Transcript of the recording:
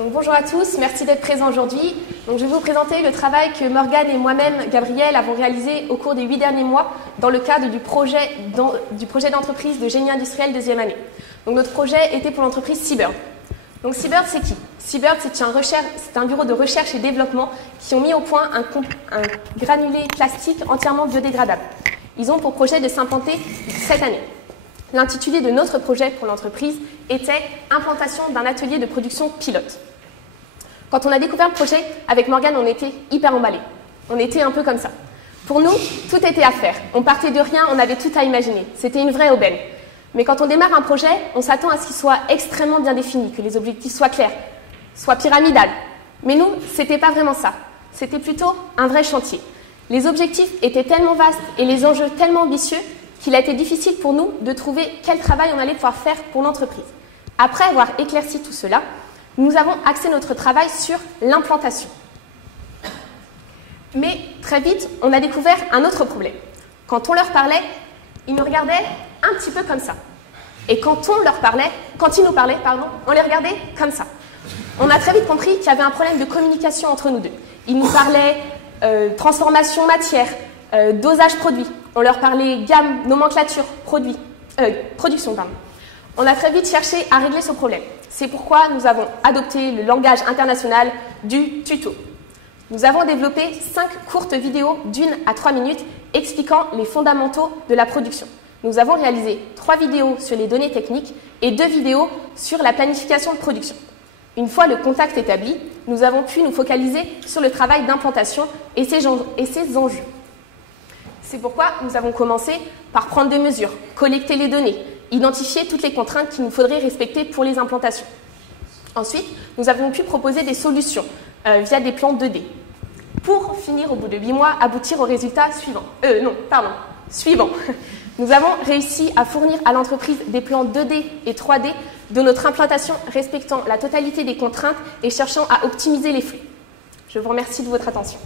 Donc, bonjour à tous, merci d'être présents aujourd'hui. Donc, je vais vous présenter le travail que Morgane et moi-même, Gabrielle, avons réalisé au cours des 8 derniers mois dans le cadre du projet d'entreprise de génie industriel deuxième année. Donc, notre projet était pour l'entreprise Seabird. Donc Seabird, c'est qui? Seabird, c'est un bureau de recherche et développement qui ont mis au point un granulé plastique entièrement biodégradable. Ils ont pour projet de s'implanter cette année. L'intitulé de notre projet pour l'entreprise était « Implantation d'un atelier de production pilote ». Quand on a découvert le projet, avec Morgane, on était hyper emballés. On était un peu comme ça. Pour nous, tout était à faire. On partait de rien, on avait tout à imaginer. C'était une vraie aubaine. Mais quand on démarre un projet, on s'attend à ce qu'il soit extrêmement bien défini, que les objectifs soient clairs, soient pyramidales. Mais nous, c'était pas vraiment ça. C'était plutôt un vrai chantier. Les objectifs étaient tellement vastes et les enjeux tellement ambitieux qu'il a été difficile pour nous de trouver quel travail on allait pouvoir faire pour l'entreprise. Après avoir éclairci tout cela, nous avons axé notre travail sur l'implantation. Mais très vite, on a découvert un autre problème. Quand on leur parlait, ils nous regardaient un petit peu comme ça. Et quand ils nous parlaient, on les regardait comme ça. On a très vite compris qu'il y avait un problème de communication entre nous deux. Ils nous parlaient transformation matière, dosage produit. On leur parlait gamme, nomenclature, production. On a très vite cherché à régler ce problème. C'est pourquoi nous avons adopté le langage international du tuto. Nous avons développé 5 courtes vidéos d'1 à 3 minutes expliquant les fondamentaux de la production. Nous avons réalisé 3 vidéos sur les données techniques et 2 vidéos sur la planification de production. Une fois le contact établi, nous avons pu nous focaliser sur le travail d'implantation et ses enjeux. C'est pourquoi nous avons commencé par prendre des mesures, collecter les données, identifier toutes les contraintes qu'il nous faudrait respecter pour les implantations. Ensuite, nous avons pu proposer des solutions via des plans 2D. Pour finir, au bout de 8 mois, aboutir au résultat suivant. Nous avons réussi à fournir à l'entreprise des plans 2D et 3D de notre implantation respectant la totalité des contraintes et cherchant à optimiser les flux. Je vous remercie de votre attention.